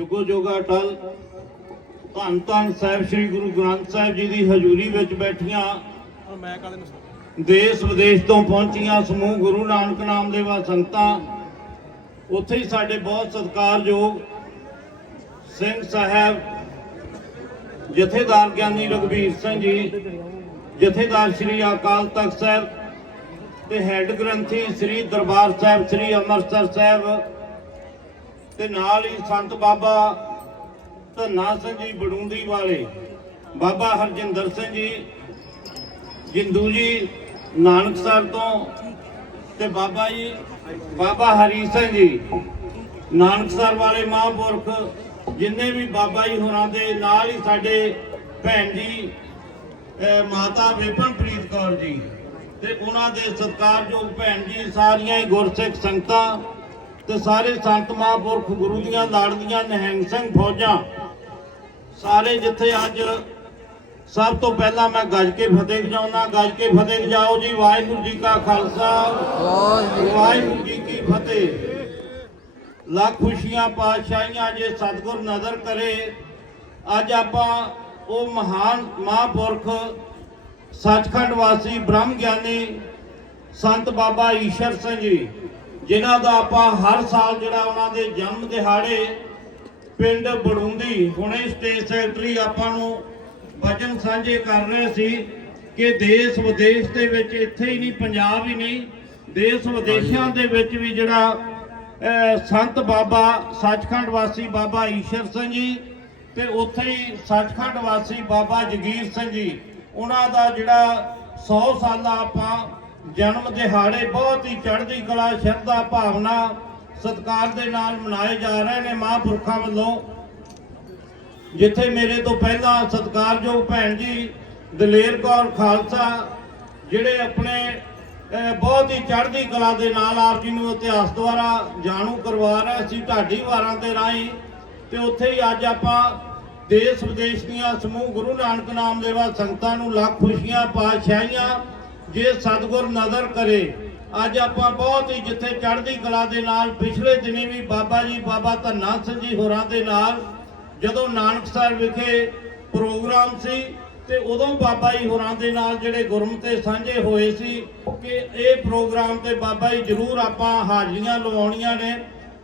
ਜੁਗੋ ਜੋਗਾ ਅਟਲ ਧੰਨ ਧੰਨ ਸਾਹਿਬ ਸ੍ਰੀ ਗੁਰੂ ਗ੍ਰੰਥ ਸਾਹਿਬ ਜੀ ਦੀ ਹਜ਼ੂਰੀ ਵਿੱਚ ਬੈਠੀਆਂ? ਦੇਸ਼ ਵਿਦੇਸ਼ ਤੋਂ ਪਹੁੰਚੀਆਂ ਸਮੂਹ ਗੁਰੂ ਨਾਨਕ ਨਾਮ ਦੇ ਵਾ ਸੰਗਤਾਂ ਉੱਥੇ ਹੀ ਸਾਡੇ ਬਹੁਤ ਸਤਿਕਾਰਯੋਗ ਸਿੰਘ ਸਾਹਿਬ ਜਥੇਦਾਰ ਗਿਆਨੀ ਰਘਬੀਰ ਸਿੰਘ ਜੀ ਜਥੇਦਾਰ ਸ੍ਰੀ ਅਕਾਲ ਤਖਤ ਸਾਹਿਬ ਤੇ ਹੈੱਡ ਗ੍ਰੰਥੀ ਸ੍ਰੀ ਦਰਬਾਰ ਸਾਹਿਬ ਸ੍ਰੀ ਅੰਮ੍ਰਿਤਸਰ ਸਾਹਿਬ ਤੇ ਨਾਲ ਹੀ ਸੰਤ ਬਾਬਾ ਧੰਨਾ ਸਿੰਘ ਜੀ ਬੜੂੰਦੀ ਵਾਲੇ, ਬਾਬਾ ਹਰਜਿੰਦਰ ਸਿੰਘ ਜੀ, ਜਿੰਦੂ ਜੀ, ਨਾਨਕ ਸਰ ਤੋਂ ਤੇ ਬਾਬਾ ਜੀ, ਬਾਬਾ ਹਰੀ ਸਿੰਘ ਜੀ, ਨਾਨਕ ਸਰ ਵਾਲੇ ਮਹਾਂਪੁਰਖ, ਜਿੰਨੇ ਵੀ ਬਾਬਾ ਜੀ ਹੋਰਾਂ ਦੇ, ਨਾਲ ਹੀ ਸਾਡੇ ਭੈਣ ਜੀ ਮਾਤਾ ਵਿਪਨਪ੍ਰੀਤ ਕੌਰ ਜੀ, ਤੇ ਉਹਨਾਂ ਦੇ ਸਤਿਕਾਰਯੋਗ ਭੈਣ ਜੀ, ਸਾਰੀਆਂ ਹੀ ਗੁਰਸਿੱਖ ਸੰਗਤਾਂ ਤੇ ਸਾਰੇ ਸੰਤ ਮਹਾਂਪੁਰਖ ਗੁਰੂ ਦੀਆਂ ਲਾੜਦੀਆਂ ਨਿਹੰਗ ਸਿੰਘ ਫੌਜਾਂ, ਸਾਰੇ ਜਿੱਥੇ ਅੱਜ ਸਭ ਤੋਂ ਪਹਿਲਾਂ ਮੈਂ ਗੱਜ ਕੇ ਫਤਿਹ ਗਜਾਉਣਾ ਗੱਜ ਕੇ ਫਤਿਹ ਜਾਓ ਜੀ, ਵਾਹਿਗੁਰੂ ਜੀ ਕਾ ਖਾਲਸਾ। ਵਾਹਿਗੁਰੂ ਜੀ ਕੀ ਫਤਿਹ। ਲੱਖ ਖੁਸ਼ੀਆਂ, ਪਾਤਸ਼ਾਹੀਆਂ ਜੇ ਸਤਿਗੁਰ ਨਜ਼ਰ ਕਰੇ, ਅੱਜ ਆਪਾਂ ਉਹ ਮਹਾਨ ਮਹਾਂਪੁਰਖ ਸੱਚਖੰਡ ਵਾਸੀ ਬ੍ਰਹਮ ਗਿਆਨੀ ਸੰਤ ਬਾਬਾ ਈਸ਼ਰ ਸਿੰਘ ਜੀ ਜਿਨ੍ਹਾਂ ਦਾ ਆਪਾਂ ਹਰ ਸਾਲ ਜਿਹੜਾ ਉਹਨਾਂ ਦੇ ਜਨਮ ਦਿਹਾੜੇ ਪਿੰਡ ਬੜੂੰਦੀ ਹੁਣੇ ਸਟੇਟ ਸੈਕਟਰੀ ਆਪਾਂ ਨੂੰ ਵਚਨ ਸਾਂਝੇ ਕਰ ਰਹੇ ਸੀ ਕਿ ਦੇਸ਼ ਵਿਦੇਸ਼ ਦੇ ਵਿੱਚ ਇੱਥੇ ਹੀ ਨਹੀਂ ਪੰਜਾਬ ਹੀ ਨਹੀਂ ਦੇਸ਼ ਵਿਦੇਸ਼ਾਂ ਦੇ ਵਿੱਚ ਵੀ ਜਿਹੜਾ ਸੰਤ ਬਾਬਾ ਸੱਚਖੰਡ ਵਾਸੀ ਬਾਬਾ ਈਸ਼ਰ ਸਿੰਘ ਜੀ ਤੇ ਉੱਥੇ ਹੀ ਸੱਚਖੰਡ ਵਾਸੀ ਬਾਬਾ ਜਗੀਰ ਸਿੰਘ ਜੀ ਉਹਨਾਂ ਦਾ ਜਿਹੜਾ 100 ਸਾਲਾ ਆਪਾਂ ਜਨਮ ਦਿਹਾੜੇ ਬਹੁਤ ਹੀ ਚੜ੍ਹਦੀ ਕਲਾ, ਸ਼ਰਧਾ ਭਾਵਨਾ ਸਤਿਕਾਰ ਦੇ ਨਾਲ ਮਨਾਏ ਜਾ ਰਹੇ ਨੇ ਮਹਾਂਪੁਰਖਾਂ ਵੱਲੋਂ। ਜਿੱਥੇ ਮੇਰੇ ਤੋਂ ਪਹਿਲਾਂ ਸਤਿਕਾਰਯੋਗ ਭੈਣ ਜੀ ਦਲੇਰ ਕੌਰ ਖਾਲਸਾ, ਜਿਹੜੇ ਆਪਣੇ ਬਹੁਤ ਹੀ ਚੜ੍ਹਦੀ ਕਲਾ ਦੇ ਨਾਲ ਆਪ ਜੀ ਨੂੰ ਇਤਿਹਾਸ ਦੁਆਰਾ ਜਾਣੂ ਕਰਵਾ ਰਹੇ ਸੀ, ਢਾਡੀ ਵਾਰਾਂ ਦੇ ਰਾਹੀਂ। ਤੇ ਉੱਥੇ ਹੀ ਅੱਜ ਆਪਾਂ ਦੇਸ਼ ਵਿਦੇਸ਼ ਦੀਆਂ ਸਮੂਹ ਗੁਰੂ ਨਾਨਕ ਨਾਮ ਦੇਵਾ ਸੰਗਤਾਂ ਨੂੰ ਲੱਖ ਖੁਸ਼ੀਆਂ, ਪਾਤਸ਼ਾਹੀਆਂ ਜੇ ਸਤਿਗੁਰ ਨਜ਼ਰ ਕਰੇ, ਅੱਜ ਆਪਾਂ ਬਹੁਤ ਹੀ ਜਿੱਥੇ ਚੜ੍ਹਦੀ ਕਲਾ ਦੇ ਨਾਲ, ਪਿਛਲੇ ਦਿਨੀ ਵੀ ਬਾਬਾ ਜੀ, ਬਾਬਾ ਧੰਨਾ ਸਿੰਘ ਜੀ ਹੋਰਾਂ ਦੇ ਨਾਲ, ਜਦੋਂ ਨਾਨਕ ਸਾਹਿਬ ਵਿਖੇ ਪ੍ਰੋਗਰਾਮ ਸੀ, ਤੇ ਉਦੋਂ ਬਾਬਾ ਜੀ ਹੋਰਾਂ ਦੇ ਨਾਲ ਜਿਹੜੇ ਗੁਰਮਤੇ ਸਾਂਝੇ ਹੋਏ ਸੀ ਕਿ ਇਹ ਪ੍ਰੋਗਰਾਮ ਤੇ ਬਾਬਾ ਜੀ ਜ਼ਰੂਰ ਆਪਾਂ ਹਾਜ਼ਰੀਆਂ ਲਵਾਉਣੀਆਂ ਨੇ।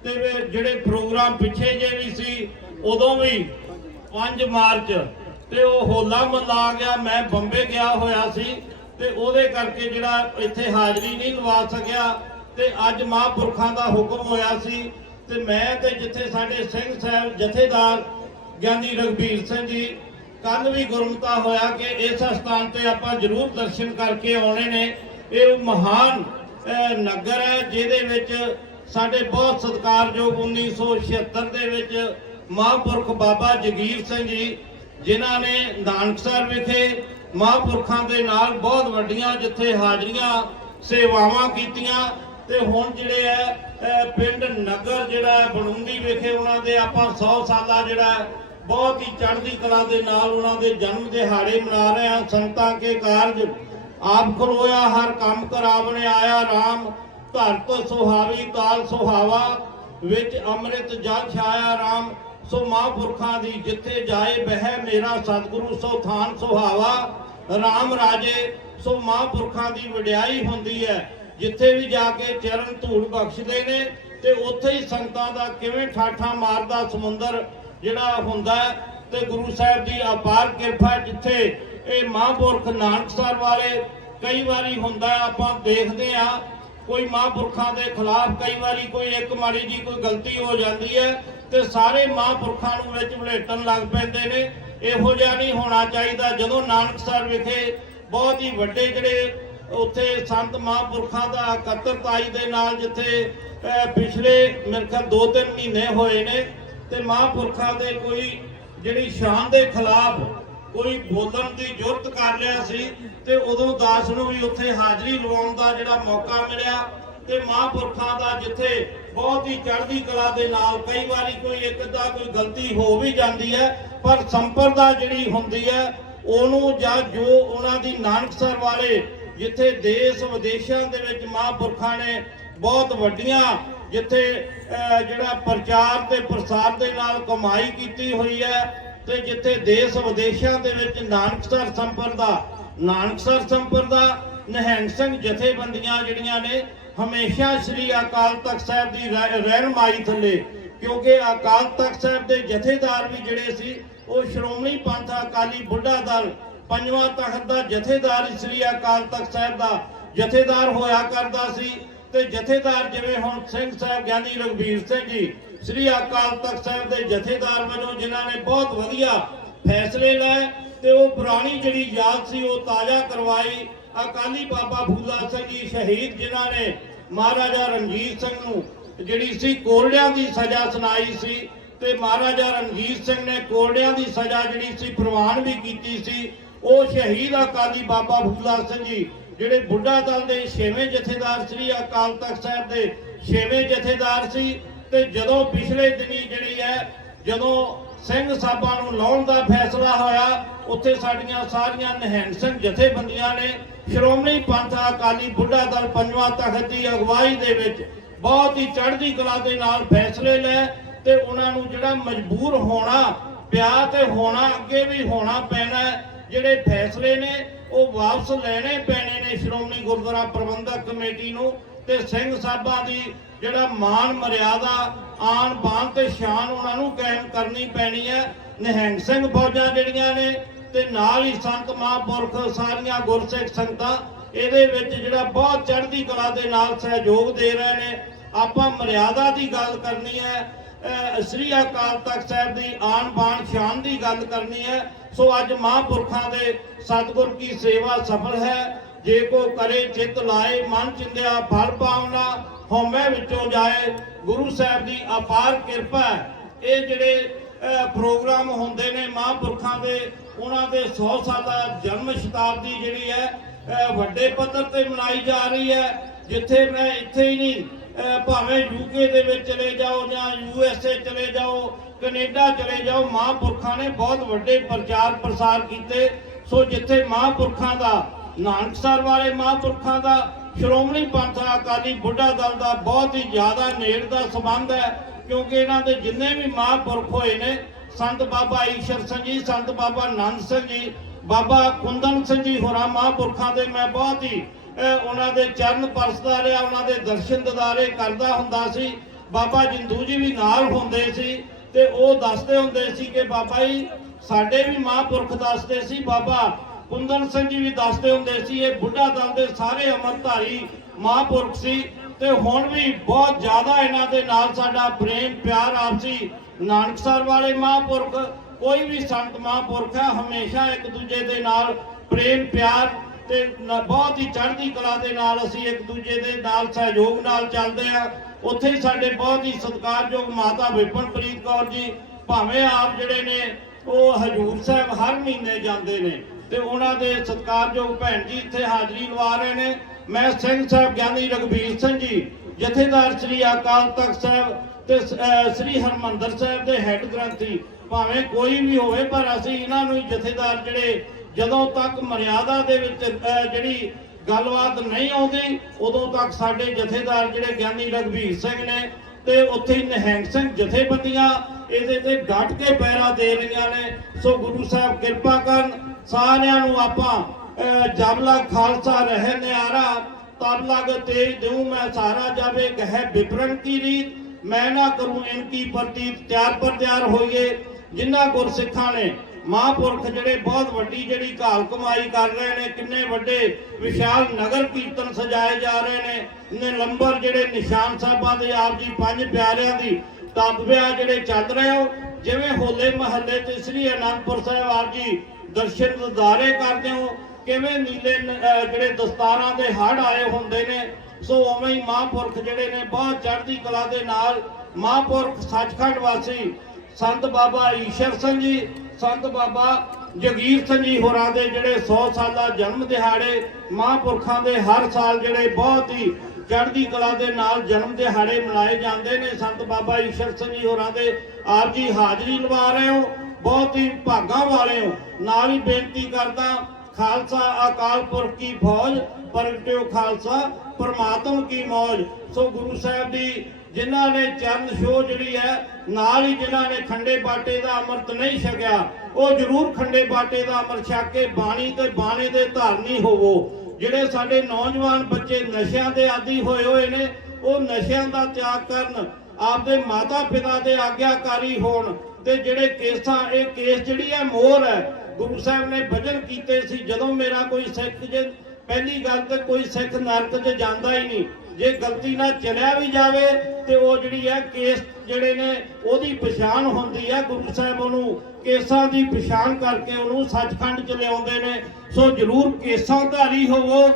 ਤੇ ਜਿਹੜੇ ਪ੍ਰੋਗਰਾਮ ਪਿੱਛੇ ਜੇ ਵੀ ਸੀ, ਉਦੋਂ ਵੀ 5 ਮਾਰਚ ਤੇ ਉਹ ਹੋਲਾ ਮਹੱਲਾ ਆ ਗਿਆ, ਮੈਂ ਬੰਬੇ ਗਿਆ ਹੋਇਆ ਸੀ। ਤੇ ਉਹਦੇ ਕਰਕੇ ਜਿਹੜਾ ਇੱਥੇ ਹਾਜ਼ਰੀ ਨਹੀਂ ਲਵਾ ਸਕਿਆ ਤੇ ਅੱਜ ਮਹਾਂਪੁਰਖਾਂ ਦਾ ਹੁਕਮ ਹੋਇਆ ਸੀ ਤੇ ਮੈਂ ਤੇ ਜਿੱਥੇ ਸਾਡੇ ਸਿੰਘ ਸਾਹਿਬ ਜਥੇਦਾਰ ਗਿਆਨੀ ਰਘਬੀਰ ਸਿੰਘ ਜੀ ਕੱਲ ਵੀ ਗੁਰਮਤਾ ਹੋਇਆ ਕਿ ਇਸ ਸਥਾਨ ਤੇ ਆਪਾਂ ਜ਼ਰੂਰ ਦਰਸ਼ਨ ਕਰਕੇ ਆਉਣੇ ਨੇ। ਇਹ ਮਹਾਨ ਨਗਰ ਹੈ ਜਿਹਦੇ ਵਿੱਚ ਸਾਡੇ ਬਹੁਤ ਸਤਿਕਾਰਯੋਗ 1976 ਦੇ ਵਿੱਚ ਮਹਾਂਪੁਰਖ ਬਾਬਾ ਜਗੀਰ ਸਿੰਘ ਜੀ, ਜਿਨ੍ਹਾਂ ਨੇ ਨਾਨਕਸਰ ਵਿਖੇ ਮਹਾਂਪੁਰਖਾਂ ਦੇ ਨਾਲ ਬਹੁਤ ਵੱਡੀਆਂ ਜਿੱਥੇ ਹਾਜ਼ਰੀਆਂ, ਸੇਵਾਵਾਂ ਕੀਤੀਆਂ ਤੇ ਹੁਣ ਜਿਹੜੇ ਹੈ ਪਿੰਡ ਨਗਰ ਜਿਹੜਾ ਹੈ ਵਿਖੇ ਉਹਨਾਂ ਦੇ ਆਪਾਂ 100 ਸਾਲਾ ਜਿਹੜਾ ਬਹੁਤ ਹੀ ਚੜ੍ਹਦੀ ਕਲਾ ਦੇ ਨਾਲ ਉਹਨਾਂ ਦੇ ਜਨਮ ਦਿਹਾੜੇ ਮਨਾ ਰਹੇ ਹਾਂ ਸੰਤਾਂ ਕੇ ਕਾਰਜ ਆਪ ਖਲੋਇਆ, ਹਰ ਕੰਮ ਕਰਾਵਣੇ ਆਇਆ RAM ਧਰਤ ਸੁਹਾਵੀ ਕਾਲ ਸੁਹਾਵਾ, ਵਿੱਚ ਅੰਮ੍ਰਿਤ ਜਲ ਛਾਇਆ RAM ਸੋ ਮਹਾਂਪੁਰਖਾਂ ਦੀ ਜਿੱਥੇ ਜਾਏ ਬਹਿ ਮੇਰਾ ਸਤਿਗੁਰੂ, ਸੋ ਥਾਨ ਸੁਹਾਵਾ। ਰਾਮ ਰਾਜੇ, ਸੋ ਮਹਾਂਪੁਰਖਾਂ ਦੀ ਵਡਿਆਈ ਹੁੰਦੀ ਹੈ, ਜਿੱਥੇ ਵੀ ਜਾ ਕੇ ਚਰਨ ਧੂੜ ਬਖਸ਼ਦੇ ਨੇ, ਤੇ ਉੱਥੇ ਹੀ ਸੰਗਤਾਂ ਦਾ ਕਿਵੇਂ ਠਾਠਾ ਮਾਰਦਾ ਸਮੁੰਦਰ ਜਿਹੜਾ ਹੁੰਦਾ ਹੈ, ਤੇ ਗੁਰੂ ਸਾਹਿਬ ਦੀ ਅਪਾਰ ਕਿਰਪਾ ਜਿੱਥੇ ਇਹ ਮਹਾਂਪੁਰਖ ਨਾਨਕਸਰ ਵਾਲੇ ਕਈ ਵਾਰੀ ਹੁੰਦਾ ਆਪਾਂ ਦੇਖਦੇ ਆ ਕੋਈ ਮਹਾਂਪੁਰਖਾਂ ਦੇ ਖਿਲਾਫ ਕਈ ਵਾਰੀ ਕੋਈ ਇੱਕ ਮਾੜੀ ਜੀ ਕੋਈ ਗਲਤੀ ਹੋ ਜਾਂਦੀ ਹੈ, ਤੇ ਸਾਰੇ ਮਹਾਂਪੁਰਖਾਂ ਨੂੰ ਵਿੱਚ ਵਲੇਟਣ ਲੱਗ ਪੈਂਦੇ ਨੇ ਇਹੋ ਜਿਹਾ ਨਹੀਂ ਹੋਣਾ ਚਾਹੀਦਾ। ਜਦੋਂ ਨਾਨਕਸਰ ਵਿਖੇ ਬਹੁਤ ਹੀ ਵੱਡੇ ਜਿਹੜੇ ਉੱਥੇ ਸੰਤ ਮਹਾਂਪੁਰਖਾਂ ਦਾ ਇਕੱਤਰਤਾਈ ਦੇ ਨਾਲ ਜਿੱਥੇ ਪਿਛਲੇ ਮੇਰੇ ਖਿਆਲ 2-3 ਮਹੀਨੇ ਹੋਏ ਨੇ ਤੇ ਮਹਾਂਪੁਰਖਾਂ ਦੇ ਕੋਈ ਜਿਹੜੀ ਸ਼ਾਨ ਦੇ ਖਿਲਾਫ ਕੋਈ ਬੋਲਣ ਦੀ ਜੁਰਤ ਕਰ ਲਿਆ ਸੀ ਤੇ ਉਦੋਂ ਦਾਸ ਨੂੰ ਵੀ ਉੱਥੇ ਹਾਜ਼ਰੀ ਲਵਾਉਣ ਦਾ ਜਿਹੜਾ ਮੌਕਾ ਮਿਲਿਆ ਤੇ ਮਹਾਂਪੁਰਖਾਂ ਦਾ ਜਿੱਥੇ ਬਹੁਤ ਹੀ ਚੜ੍ਹਦੀ ਕਲਾ ਦੇ ਨਾਲ ਕਈ ਵਾਰੀ ਕੋਈ ਇੱਕ ਅੱਧਾ ਕੋਈ ਗਲਤੀ ਹੋ ਵੀ ਜਾਂਦੀ ਹੈ, ਪਰ ਸੰਪਰਦਾ ਜਿਹੜੀ ਹੁੰਦੀ ਹੈ, ਉਹਨੂੰ ਜਾਂ ਜੋ ਉਹਨਾਂ ਦੀ ਨਾਨਕਸਰ ਵਾਲੇ ਜਿੱਥੇ ਦੇਸ਼ ਵਿਦੇਸ਼ਾਂ ਦੇ ਵਿੱਚ ਮਹਾਂਪੁਰਖਾਂ ਨੇ ਬਹੁਤ ਵੱਡੀਆਂ ਜਿੱਥੇ ਜਿਹੜਾ ਪ੍ਰਚਾਰ ਤੇ ਪ੍ਰਸਾਰ ਦੇ ਨਾਲ ਕਮਾਈ ਕੀਤੀ ਹੋਈ ਹੈ ਤੇ ਜਿੱਥੇ ਦੇਸ਼ ਵਿਦੇਸ਼ਾਂ ਦੇ ਵਿੱਚ ਨਾਨਕਸਰ ਸੰਪਰਦਾ ਨਾਨਕਸਰ ਸੰਪਰਦਾ, ਨਿਹੰਗ ਸਿੰਘ ਜਥੇਬੰਦੀਆਂ ਜਿਹੜੀਆਂ ਨੇ ਹਮੇਸ਼ਾ ਸ੍ਰੀ ਅਕਾਲ ਤਖਤ ਸਾਹਿਬ ਦੀ ਰਹਿ- ਰਹਿਨਮਾਈ ਥੱਲੇ, ਕਿਉਂਕਿ ਅਕਾਲ ਤਖਤ ਸਾਹਿਬ ਦੇ ਜਥੇਦਾਰ ਵੀ ਜਿਹੜੇ ਸੀ, ਉਹ ਸ਼੍ਰੋਮਣੀ ਪੰਥ ਅਕਾਲੀ ਬੁੱਢਾ ਦਲ, ਪੰਜਵਾਂ ਤਖਤ ਦਾ ਜਥੇਦਾਰ ਸ੍ਰੀ ਅਕਾਲ ਤਖਤ ਸਾਹਿਬ ਦਾ ਜਥੇਦਾਰ ਹੋਇਆ ਕਰਦਾ ਸੀ। ਤੇ ਜਥੇਦਾਰ ਜਿਵੇਂ ਹੁਣ ਸਿੰਘ ਸਾਹਿਬ ਗਿਆਨੀ ਰਘਬੀਰ ਸਿੰਘ ਜੀ, ਸ੍ਰੀ ਅਕਾਲ ਤਖਤ ਸਾਹਿਬ ਦੇ ਜਥੇਦਾਰ ਵਜੋਂ ਜਿਨ੍ਹਾਂ ਨੇ ਬਹੁਤ ਵਧੀਆ ਫੈਸਲੇ ਲਏ, ਤੇ ਉਹ ਪੁਰਾਣੀ ਜਿਹੜੀ ਯਾਦ ਸੀ, ਉਹ ਤਾਜ਼ਾ ਕਰਵਾਈ। ਅਕਾਲੀ ਬਾਬਾ ਫੂਲਾ ਸਿੰਘ ਜੀ ਸ਼ਹੀਦ, ਜਿਨ੍ਹਾਂ ਨੇ ਮਹਾਰਾਜਾ ਰਣਜੀਤ ਸਿੰਘ ਨੂੰ, ਜਿਹੜੀ ਸੀ ਕੋਰੜਿਆਂ ਦੀ ਸਜ਼ਾ ਸੁਣਾਈ ਸੀ ਤੇ ਮਹਾਰਾਜਾ ਰਣਜੀਤ ਸਿੰਘ ਨੇ ਕੋਰੜਿਆਂ ਦੀ ਸਜ਼ਾ ਜਿਹੜੀ ਸੀ ਪ੍ਰਵਾਨ ਵੀ ਕੀਤੀ ਸੀ, ਉਹ ਸ਼ਹੀਦ ਅਕਾਲੀ ਬਾਬਾ ਫੂਲਾ ਸਿੰਘ ਜੀ, ਜਿਹੜੇ ਬੁੱਢਾ ਦਲ ਦੇ ਛੇਵੇਂ ਜਥੇਦਾਰ ਸ੍ਰੀ ਅਕਾਲ ਤਖਤ ਸਾਹਿਬ ਦੇ ਛੇਵੇਂ ਜਥੇਦਾਰ ਸੀ ਤੇ ਜਦੋਂ ਪਿਛਲੇ ਦਿਨੀ ਜਿਹੜੀ ਹੈ, ਜਦੋਂ ਸਿੰਘ ਸਾਹਿਬਾਂ ਨੂੰ ਲਾਉਣ ਦਾ ਫੈਸਲਾ ਹੋਇਆ, ਉੱਥੇ ਸਾਡੀਆਂ ਸਾਰੀਆਂ ਨਿਹੰਗ ਸਿੰਘ ਜਥੇਬੰਦੀਆਂ ਨੇ ਸ਼੍ਰੋਮਣੀ ਪੰਥ ਅਕਾਲੀ ਬੁੱਢਾ ਦਲ ਪੰਜਵਾਂ ਤਖਤ ਦੀ ਅਗਵਾਈ ਦੇ ਵਿੱਚ ਬਹੁਤ ਹੀ ਚੜ੍ਹਦੀ ਕਲਾ ਦੇ ਨਾਲ ਫੈਸਲੇ ਲੈ ਤੇ ਉਹਨਾਂ ਨੂੰ ਜਿਹੜਾ ਮਜਬੂਰ ਹੋਣਾ ਪਿਆ ਤੇ ਹੋਣਾ, ਅੱਗੇ ਵੀ ਹੋਣਾ ਪੈਣਾ ਜਿਹੜੇ ਫੈਸਲੇ ਨੇ, ਉਹ ਵਾਪਸ ਲੈਣੇ ਪੈਣੇ ਨੇ ਸ਼੍ਰੋਮਣੀ ਗੁਰਦੁਆਰਾ ਪ੍ਰਬੰਧਕ ਕਮੇਟੀ ਨੂੰ ਤੇ ਸਿੰਘ ਸਾਹਿਬਾਂ ਦੀ ਜਿਹੜਾ ਮਾਨ ਮਰਿਆਦਾ ਆਨ ਬਾਨ ਤੇ ਸ਼ਾਨ ਉਹਨਾਂ ਨੂੰ ਕਾਇਮ ਕਰਨੀ ਪੈਣੀ ਹੈ। ਨਿਹੰਗ ਸਿੰਘ ਫੌਜਾਂ ਜਿਹੜੀਆਂ ਨੇ ਤੇ ਨਾਲ ਹੀ ਸੰਤ ਮਹਾਂਪੁਰਖ ਸਾਰੀਆਂ ਗੁਰਸਿੱਖ ਸੰਗਤਾਂ ਇਹਦੇ ਵਿੱਚ ਜਿਹੜਾ ਬਹੁਤ ਚੜ੍ਹਦੀ ਕਲਾ ਦੇ ਨਾਲ ਸਹਿਯੋਗ ਦੇ ਰਹੇ ਨੇ। ਆਪਾਂ ਮਰਿਆਦਾ ਦੀ ਗੱਲ ਕਰਨੀ ਹੈ ਸ੍ਰੀ ਅਕਾਲ ਤਖਤ ਸਾਹਿਬ ਦੀ ਆਨ ਬਾਣ ਸ਼ਾਨ ਦੀ ਗੱਲ ਕਰਨੀ ਹੈ। ਸੋ ਅੱਜ ਮਹਾਂਪੁਰਖਾਂ ਦੇ ਸਤਿਗੁਰ ਕੀ ਸੇਵਾ ਸਫਲ ਹੈ। ਜੇ ਕੋ ਕਰੇ ਚਿੱਤ ਲਾਏ, ਮਨ ਚਿੰਦਿਆ ਫਲ ਪਾਉਣਾ ਹਉਮੈ ਵਿੱਚੋਂ ਜਾਏ। ਗੁਰੂ ਸਾਹਿਬ ਦੀ ਅਪਾਰ ਕਿਰਪਾ ਇਹ ਜਿਹੜੇ ਪ੍ਰੋਗਰਾਮ ਹੁੰਦੇ ਨੇ ਮਹਾਂਪੁਰਖਾਂ ਦੇ, ਉਹਨਾਂ ਦੇ 100 ਸਾਲਾ ਜਨਮ ਸ਼ਤਾਬਦੀ ਜਿਹੜੀ ਹੈ ਵੱਡੇ ਪੱਧਰ ਤੇ ਮਨਾਈ ਜਾ ਰਹੀ ਹੈ, ਜਿੱਥੇ ਮੈਂ ਇੱਥੇ ਹੀ ਨਹੀਂ ਭਾਵੇਂ ਯੂਕੇ ਦੇ ਵਿੱਚ ਚਲੇ ਜਾਓ ਜਾਂ ਯੂਐਸਏ ਚਲੇ ਜਾਓ, ਕੈਨੇਡਾ ਚਲੇ ਜਾਓ, ਮਹਾਂਪੁਰਖਾਂ ਨੇ ਬਹੁਤ ਵੱਡੇ ਪ੍ਰਚਾਰ ਪ੍ਰਸਾਰ ਕੀਤੇ। ਸੋ ਜਿੱਥੇ ਮਹਾਂਪੁਰਖਾਂ ਦਾ, ਨਾਨਕਸਰ ਵਾਲੇ ਮਹਾਂਪੁਰਖਾਂ ਦਾ, ਸ਼੍ਰੋਮਣੀ ਪੰਥ ਅਕਾਲੀ ਬੁੱਢਾ ਦਲ ਦਾ ਬਹੁਤ ਹੀ ਜ਼ਿਆਦਾ ਨੇੜ ਦਾ ਸੰਬੰਧ ਹੈ ਕਿਉਂਕਿ ਇਹਨਾਂ ਦੇ ਜਿੰਨੇ ਵੀ ਮਹਾਂਪੁਰਖ ਹੋਏ ਨੇ, ਸੰਤ ਬਾਬਾ ਈਸ਼ਰ ਸਿੰਘ ਜੀ, ਸੰਤ ਬਾਬਾ ਆਨੰਦ ਸਿੰਘ ਜੀ, ਬਾਬਾ ਕੁੰਦਨ ਸਿੰਘ ਜੀ ਹੋਰਾਂ ਮਹਾਂਪੁਰਖਾਂ ਦੇ ਮੈਂ ਬਹੁਤ ਹੀ ਉਹਨਾਂ ਦੇ ਚਰਨ ਪਰਸਦਾ ਰਿਹਾ, ਉਹਨਾਂ ਦੇ ਦਰਸ਼ਨ ਦਿਦਾਰੇ ਕਰਦਾ ਹੁੰਦਾ ਸੀ। ਬਾਬਾ ਜਿੰਦੂ ਜੀ ਵੀ ਨਾਲ ਹੁੰਦੇ ਸੀ ਤੇ ਉਹ ਦੱਸਦੇ ਹੁੰਦੇ ਸੀ ਕਿ ਬਾਬਾ ਜੀ, ਸਾਡੇ ਵੀ ਮਹਾਂਪੁਰਖ ਦੱਸਦੇ ਸੀ, ਬਾਬਾ ਕੁੰਦਨ ਸਿੰਘ ਜੀ ਵੀ ਦੱਸਦੇ ਹੁੰਦੇ ਸੀ, ਇਹ ਬੁੱਢਾ ਦਲ ਦੇ ਸਾਰੇ ਅਮਰਧਾਰੀ ਮਹਾਂਪੁਰਖ ਸੀ। ਤੇ ਹੁਣ ਵੀ ਬਹੁਤ ਜ਼ਿਆਦਾ ਇਹਨਾਂ ਦੇ ਨਾਲ ਸਾਡਾ ਪ੍ਰੇਮ, ਪਿਆਰ ਆਪਸੀ ਨਾਨਕਸਰ ਵਾਲੇ ਮਹਾਂਪੁਰਖ, ਕੋਈ ਵੀ ਸੰਤ ਮਹਾਂਪੁਰਖ ਹੈ, ਹਮੇਸ਼ਾ ਇੱਕ ਦੂਜੇ ਦੇ ਨਾਲ ਪ੍ਰੇਮ, ਪਿਆਰ ਤੇ ਬਹੁਤ ਹੀ ਚੜ੍ਹਦੀ ਕਲਾ ਦੇ ਨਾਲ ਅਸੀਂ ਇੱਕ ਦੂਜੇ ਦੇ ਨਾਲ ਸਹਿਯੋਗ ਨਾਲ ਚੱਲਦੇ ਆ ਉੱਥੇ ਹੀ ਸਾਡੇ ਬਹੁਤ ਹੀ ਸਤਿਕਾਰਯੋਗ ਮਾਤਾ ਵਿਪਨਪ੍ਰੀਤ ਕੌਰ ਜੀ, ਭਾਵੇਂ ਆਪ ਜਿਹੜੇ ਨੇ, ਉਹ ਹਜੂਰ ਸਾਹਿਬ ਹਰ ਮਹੀਨੇ ਜਾਂਦੇ ਨੇ ਤੇ ਉਹਨਾਂ ਦੇ ਸਤਿਕਾਰਯੋਗ ਭੈਣ ਜੀ ਇੱਥੇ ਹਾਜ਼ਰੀ ਲਵਾ ਰਹੇ ਨੇ। ਮੈਂ ਸਿੰਘ ਸਾਹਿਬ ਗਿਆਨੀ ਰਘਬੀਰ ਸਿੰਘ ਜੀ, ਜਥੇਦਾਰ ਸ੍ਰੀ ਅਕਾਲ ਤਖਤ ਸਾਹਿਬ ਤੇ ਸ੍ਰੀ ਹਰਮੰਦਰ ਸਾਹਿਬ ਦੇ ਹੈੱਡ ਗ੍ਰੰਥੀ। ਭਾਵੇਂ ਕੋਈ ਵੀ ਹੋਵੇ, ਪਰ ਅਸੀਂ ਇਹਨਾਂ ਨੂੰ ਜਥੇਦਾਰ ਜਿਹੜੇ ਜਦੋਂ ਤੱਕ ਮਰਿਆਦਾ ਦੇ ਵਿੱਚ ਜਿਹੜੀ ਗੱਲਬਾਤ ਨਹੀਂ ਆਉਂਦੀ, ਉਦੋਂ ਤੱਕ ਸਾਡੇ ਜਥੇਦਾਰ ਜਿਹੜੇ ਗਿਆਨੀ ਰਘਬੀਰ ਸਿੰਘ ਨੇ ਤੇ ਉੱਥੇ ਹੀ ਨਿਹੰਗ ਸਿੰਘ ਜਥੇਬੰਦੀਆਂ, ਇਹਦੇ ਤੇ ਡਟ ਕੇ ਪੈਰਾ ਦੇ ਰਹੀਆਂ ਨੇ। ਸੋ ਗੁਰੂ ਸਾਹਿਬ ਕਿਰਪਾ ਕਰਨ, ਸਾਰਿਆਂ ਨੂੰ ਆਪਾਂ ਅਹ, ਜਬ ਲਗ ਖਾਲਸਾ ਰਹਿ ਨਿਆਰਾ ਤਬ ਲਗ ਤੇਜ ਦੇਉ ਮੈਂ ਸਾਰਾ ਜਾਵੇ ਗਹਿ ਵਿਪਰਨ ਕੀ ਰੀਤ ਮੈਂ ਨਾ ਕਰੂੰ ਇਨਕੀ ਪ੍ਰਤੀਤ ਤਿਆਰ ਪਰ ਤਿਆਰ ਹੋਈਏ। ਜਿਨ੍ਹਾਂ ਗੁਰਸਿੱਖਾਂ ਨੇ ਮਹਾਂਪੁਰਖ ਜਿਹੜੇ ਬਹੁਤ ਵੱਡੀ ਜਿਹੜੀ ਘਾਲ ਕਮਾਈ ਕਰ ਰਹੇ ਨੇ ਕਿੰਨੇ ਵੱਡੇ ਵਿਸ਼ਾਲ ਨਗਰ ਕੀਰਤਨ ਸਜਾਏ ਜਾ ਰਹੇ ਨੇ ਨਿਲੰਬਰ ਜਿਹੜੇ ਨਿਸ਼ਾਨ ਸਾਹਿਬਾਂ ਦੇ ਆਪ ਜੀ ਪੰਜ ਪਿਆਰਿਆਂ ਦੀ ਤਪਵਿਆ ਜਿਹੜੇ ਚੱਲ ਰਹੇ ਹੋ ਜਿਵੇਂ ਹੋਲੇ ਮਹੱਲੇ ਤੇ ਸ੍ਰੀ ਅਨੰਦਪੁਰ ਸਾਹਿਬ ਆਪ ਜੀ ਦਰਸ਼ਨ ਦਿਦਾਰੇ ਕਰਦੇ ਹੋ ਕਿਵੇਂ ਨੀਲੇ ਜਿਹੜੇ ਦਸਤਾਰਾਂ ਦੇ ਹੜ ਆਏ ਹੁੰਦੇ ਨੇ, ਸੋ ਉਵੇਂ ਹੀ ਮਹਾਂਪੁਰਖ ਜਿਹੜੇ ਨੇ ਬਹੁਤ ਚੜ੍ਹਦੀ ਕਲਾ ਦੇ ਨਾਲ ਮਹਾਂਪੁਰਖ ਸੱਚਖੰਡ ਵਾਸੀ ਸੰਤ ਬਾਬਾ ਈਸ਼ਰ ਸਿੰਘ ਜੀ, ਸੰਤ ਬਾਬਾ ਜਗੀਰ ਸਿੰਘ ਜੀ ਹੋਰਾਂ ਦੇ ਜਿਹੜੇ 100 ਸਾਲਾ ਜਨਮ ਦਿਹਾੜੇ ਮਹਾਂਪੁਰਖਾਂ ਦੇ ਹਰ ਸਾਲ ਜਿਹੜੇ ਬਹੁਤ ਹੀ ਚੜ੍ਹਦੀ ਕਲਾ ਦੇ ਨਾਲ ਜਨਮ ਦਿਹਾੜੇ ਮਨਾਏ ਜਾਂਦੇ ਨੇ। ਸੰਤ ਬਾਬਾ ਈਸ਼ਰ ਸਿੰਘ ਜੀ ਹੋਰਾਂ ਦੇ ਆਪ ਜੀ ਹਾਜ਼ਰੀ ਲਵਾ ਰਹੇ ਹੋ, ਬਹੁਤ ਹੀ ਭਾਗਾਂ ਵਾਲੇ ਹੋ। ਨਾਲ ਹੀ ਬੇਨਤੀ ਕਰਦਾ ਖਾਲਸਾ ਅਕਾਲ ਪੁਰਖ ਕੀ ਫੌਜ ਪ੍ਰਗਟਿਓ ਖਾਲਸਾ, ਪਰਮਾਤਮ ਕੀ ਮੌਜ। ਸੋ ਗੁਰੂ ਸਾਹਿਬ ਦੀ ਜਿਨ੍ਹਾਂ ਨੇ ਚਰਨ ਛੋਹ ਜਿਹੜੀ ਹੈ, ਨਾਲ ਹੀ ਜਿਨ੍ਹਾਂ ਨੇ ਖੰਡੇ ਬਾਟੇ ਦਾ ਅੰਮ੍ਰਿਤ ਨਹੀਂ ਛਕਿਆ, ਉਹ ਜ਼ਰੂਰ ਖੰਡੇ ਬਾਟੇ ਦਾ ਅੰਮ੍ਰਿਤ ਛਕ ਕੇ ਬਾਣੀ ਤੇ ਬਾਣੇ ਦੇ ਧਾਰਨੀ ਹੋਵੋ। ਜਿਹੜੇ ਸਾਡੇ ਨੌਜਵਾਨ ਬੱਚੇ ਨਸ਼ਿਆਂ ਦੇ ਆਦੀ ਹੋਏ ਹੋਏ ਨੇ, ਉਹ ਨਸ਼ਿਆਂ ਦਾ ਤਿਆਗ ਕਰਨ, ਆਪਦੇ ਮਾਤਾ ਪਿਤਾ ਦੇ ਆਗਿਆਕਾਰੀ ਹੋਣ, ਤੇ ਜਿਹੜੇ ਕੇਸਾਂ, ਇਹ ਕੇਸ ਜਿਹੜੀ ਹੈ ਮੋਹਰ ਹੈ ਗੁਰੂ ਸਾਹਿਬ ਨੇ ਵਚਨ ਕੀਤੇ ਸੀ, ਜਦੋਂ ਮੇਰਾ ਕੋਈ ਸਿੱਖ ਜੇ, ਪਹਿਲੀ ਗੱਲ ਤੇ ਕੋਈ ਸਿੱਖ ਨਰਕ 'ਚ ਜਾਂਦਾ ਹੀ ਨਹੀਂ। ਜੇ ਗਲਤੀ ਨਾਲ ਚਲਿਆ ਵੀ ਜਾਵੇ, ਤੇ ਉਹ ਜਿਹੜੀ ਹੈ ਕੇਸ ਜਿਹੜੇ ਨੇ, ਉਹਦੀ ਪਛਾਣ ਹੁੰਦੀ ਹੈ ਗੁਰੂ ਸਾਹਿਬ ਉਹਨੂੰ। ਕੇਸਾਂ ਦੀ ਪਛਾਣ ਕਰਕੇ ਉਹਨੂੰ ਸੱਚਖੰਡ 'ਚ ਲਿਆਉਂਦੇ ਨੇ। ਸੋ ਜਰੂਰ ਕੇਸਾਂ ਧਾਰੀ ਹੋਵੋ,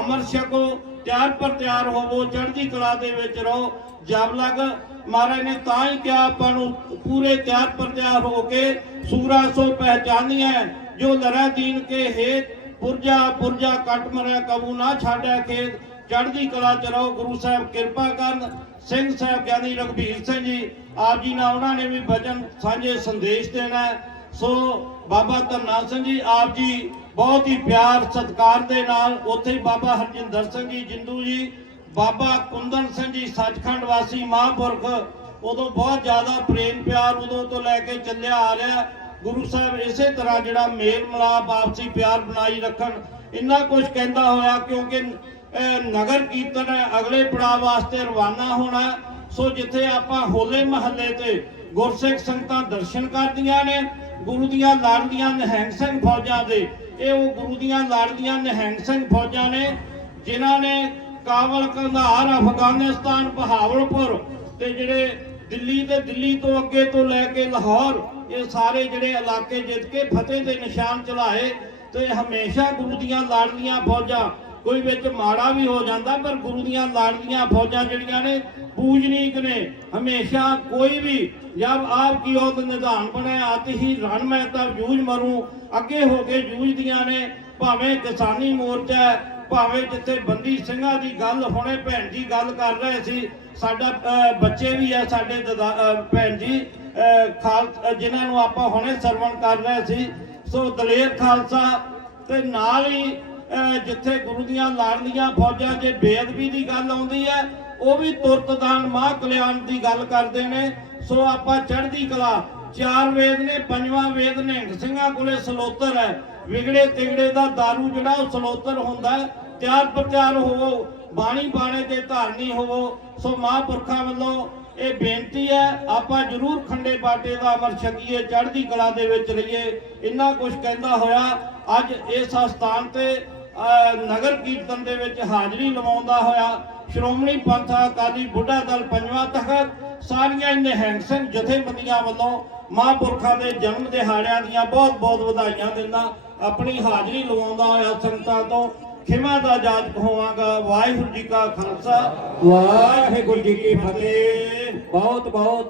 ਅਮਰ ਛਕੋ, ਤਿਆਰ ਪਰ ਤਿਆਰ ਹੋਵੋ, ਚੜ੍ਹਦੀ ਕਲਾ ਦੇ ਵਿੱਚ ਰਹੋ। ਜਬ ਲਗ ਮਹਾਰਾਜ ਨੇ ਤਾਂ ਹੀ ਕਿਹਾ ਆਪਾਂ ਨੂੰ ਪੂਰੇ ਤਿਆਰ ਪਰ ਹੋ ਕੇ ਸੂਰਾ ਸੋ ਪਹਿਚਾਨੀਐ ਜੋ ਲੜਾ ਦੀਨ ਕੇ ਹੇਤ ਪੁਰਜਾ ਪੁਰਜਾ ਕੱਟ ਮਰਿਆ, ਕਬੂ ਨਾ ਛਾੜਿਆ ਖੇਤ। ਚੜ੍ਹਦੀ ਕਲਾ ਚ ਰਹੋ, ਗੁਰੂ ਸਾਹਿਬ ਕਿਰਪਾ ਕਰਨ। ਸਿੰਘ ਸਾਹਿਬ ਗਿਆਨੀ ਰਘਬੀਰ ਸਿੰਘ ਜੀ, ਆਪ ਜੀ ਨਾਲ ਉਹਨਾਂ ਨੇ ਵੀ ਬਚਨ ਸਾਂਝੇ ਸੰਦੇਸ਼ ਦੇਣਾ ਸੋ ਬਾਬਾ ਧੰਨਾ ਸਿੰਘ ਜੀ, ਆਪ ਜੀ ਬਹੁਤ ਹੀ ਪਿਆਰ ਸਤਿਕਾਰ ਦੇ ਨਾਲ ਉੱਥੇ ਬਾਬਾ ਹਰਜਿੰਦਰ ਸਿੰਘ ਜੀ, ਜਿੰਦੂ ਜੀ ਬਾਬਾ ਕੁੰਦਨ ਸਿੰਘ ਜੀ ਸੱਚਖੰਡ ਵਾਸੀ ਮਹਾਂਪੁਰਖ, ਉਦੋਂ ਬਹੁਤ ਜ਼ਿਆਦਾ ਪ੍ਰੇਮ ਪਿਆਰ ਉਦੋਂ ਤੋਂ ਲੈ ਕੇ ਚੱਲਿਆ ਆ ਰਿਹਾ ਗੁਰੂ ਸਾਹਿਬ ਇਸੇ ਤਰ੍ਹਾਂ ਜਿਹੜਾ ਮੇਲ ਮਿਲਾਪ ਆਪਸੀ ਪਿਆਰ ਬਣਾਈ ਰੱਖਣ, ਇੰਨਾ ਕੁਝ ਕਹਿੰਦਾ ਹੋਇਆ ਕਿਉਂਕਿ ਨਗਰ ਕੀਰਤਨ ਅਗਲੇ ਪੜਾਅ ਵਾਸਤੇ ਰਵਾਨਾ ਹੋਣਾ ਸੋ ਜਿੱਥੇ ਆਪਾਂ ਹੋਲੇ ਮਹੱਲੇ ਤੇ ਗੁਰਸਿੱਖ ਸੰਗਤਾਂ ਦਰਸ਼ਨ ਕਰਦੀਆਂ ਨੇ, ਗੁਰੂ ਦੀਆਂ ਲਾੜਦੀਆਂ ਨਿਹੰਗ ਸਿੰਘ ਫੌਜਾਂ ਦੇ, ਇਹ ਉਹ ਗੁਰੂ ਦੀਆਂ ਲਾੜਦੀਆਂ ਨਿਹੰਗ ਸਿੰਘ ਫੌਜਾਂ ਨੇ, ਜਿਨ੍ਹਾਂ ਨੇ ਕਾਬਲ ਕੰਧਾਰ ਅਫਗਾਨਿਸਤਾਨ, ਬਹਾਵਲਪੁਰ ਤੇ ਜਿਹੜੇ ਦਿੱਲੀ ਤੇ ਦਿੱਲੀ ਤੋਂ ਅੱਗੇ ਤੋਂ ਲੈ ਕੇ ਲਾਹੌਰ, ਇਹ ਸਾਰੇ ਜਿਹੜੇ ਇਲਾਕੇ ਜਿੱਤ ਕੇ ਫਤਿਹ ਦੇ ਨਿਸ਼ਾਨ ਚਲਾਏ ਤੇ ਹਮੇਸ਼ਾ ਗੁਰੂ ਦੀਆਂ ਲਾੜਲੀਆਂ ਫੌਜਾਂ, ਕੋਈ ਵਿੱਚ ਮਾੜਾ ਵੀ ਹੋ ਜਾਂਦਾ, ਪਰ ਗੁਰੂ ਦੀਆਂ ਲਾੜਲੀਆਂ ਫੌਜਾਂ ਜਿਹੜੀਆਂ ਨੇ, ਪੂਜਨੀਕ ਨੇ, ਹਮੇਸ਼ਾ ਕੋਈ ਵੀ ਜਦ ਆਪ ਕੀ ਉਹਦ ਨਿਧਾਨ ਬਣਿਆ ਆਤੀ ਹੀ ਰਣ ਮੈਂ ਤਾਂ ਜੂਝ ਮਰੂ, ਅੱਗੇ ਹੋ ਕੇ ਜੂਝਦੀਆਂ ਨੇ, ਭਾਵੇਂ ਕਿਸਾਨੀ ਮੋਰਚਾ ਭਾਵੇਂ ਜਿੱਥੇ ਬੰਦੀ ਸਿੰਘਾਂ ਦੀ ਗੱਲ ਹੁਣੇ ਭੈਣ ਜੀ ਗੱਲ ਕਰ ਰਹੇ ਸੀ ਸਾਡਾ ਬੱਚੇ ਵੀ ਆ ਸਾਡੇ ਭੈਣ ਜੀ ਅਹ, ਖਾਲ ਅਹ, ਜਿਨ੍ਹਾਂ ਨੂੰ ਆਪਾਂ ਹੁਣੇ ਸਰਵਣ ਕਰ ਰਹੇ ਸੀ। ਸੋ ਦਲੇਰ ਖਾਲਸਾ ਤੇ ਨਾਲ ਹੀ ਅਹ, ਜਿੱਥੇ ਗੁਰੂ ਦੀਆਂ ਲਾਡਲੀਆਂ ਫੌਜਾਂ 'ਚ ਬੇਅਦਬੀ ਦੀ ਗੱਲ ਆਉਂਦੀ ਹੈ ਉਹ ਵੀ ਤੁਰਤਦਾਨ ਦਾਨ ਕਲਿਆਣ ਦੀ ਗੱਲ ਕਰਦੇ ਨੇ। ਸੋ ਆਪਾਂ ਚੜ੍ਹਦੀ ਕਲਾ ਚਾਰ ਵੇਦ ਨੇ ਪੰਜਵਾਂ ਵੇਦ ਨਿਹੰਗ ਸਿੰਘਾਂ ਕੋਲੇ ਸਲੋਤਰ ਹੈ। ਵਿਗੜੇ ਤਿਗੜੇ ਦਾ दारू ਜਿਹੜਾ ਉਹ ਸਲੋਤਰ ਹੁੰਦਾ ਤਿਆਰ ਪ੍ਰਚਾਰ ਹੋਵੋ, ਬਾਣੀ ਬਾਣੇ ਤੇ ਧਾਰਨੀ ਹੋਵੋ, ਸੋ ਮਹਾਂਪੁਰਖਾਂ ਵੱਲੋਂ ਇਹ ਬੇਨਤੀ ਹੈ, ਆਪਾਂ ਜਰੂਰ ਖੰਡੇ ਬਾਟੇ ਦਾ ਅਮਰ ਛਕੀਏ, ਚੜ੍ਹਦੀ ਕਲਾ ਦੇ ਵਿੱਚ ਰਹੀਏ। ਇੰਨਾ ਕੁਝ ਕਹਿੰਦਾ ਹੋਇਆ, ਅੱਜ ਇਸ ਸਥਾਨ ਤੇ ਨਗਰ ਕੀਰਤਨ ਦੇ ਵਿੱਚ ਹਾਜ਼ਰੀ ਲਵਾਉਂਦਾ ਹੋਇਆ ਸ਼੍ਰੋਮਣੀ ਪੰਥ ਅਕਾਲੀ ਬੁੱਢਾ ਦਲ ਪੰਜਵਾਂ ਤਖਤ, ਸਾਰੀਆਂ ਨਿਹੰਗ ਸਿੰਘ ਜਥੇਬੰਦੀਆਂ ਵੱਲੋਂ ਮਹਾਂਪੁਰਖਾਂ ਦੇ ਜਨਮ ਦਿਹਾੜਿਆਂ ਦੀਆਂ ਬਹੁਤ ਬਹੁਤ ਵਧਾਈਆਂ ਦਿੰਦਾ। ਆਪਣੀ ਹਾਜ਼ਰੀ ਲਵਾਉਂਦਾ ਹੋਇਆ ਸੰਗਤਾਂ ਤੋਂ ਖਿਮਾ ਦਾ ਜਾਜਕ ਹੋਵਾਂਗਾ। ਵਾਹਿਗੁਰੂ ਜੀ ਕਾ ਖਾਲਸਾ। ਵਾਹਿਗੁਰੂ ਜੀ ਕੀ ਫਤਿਹ। ਬਹੁਤ ਬਹੁਤ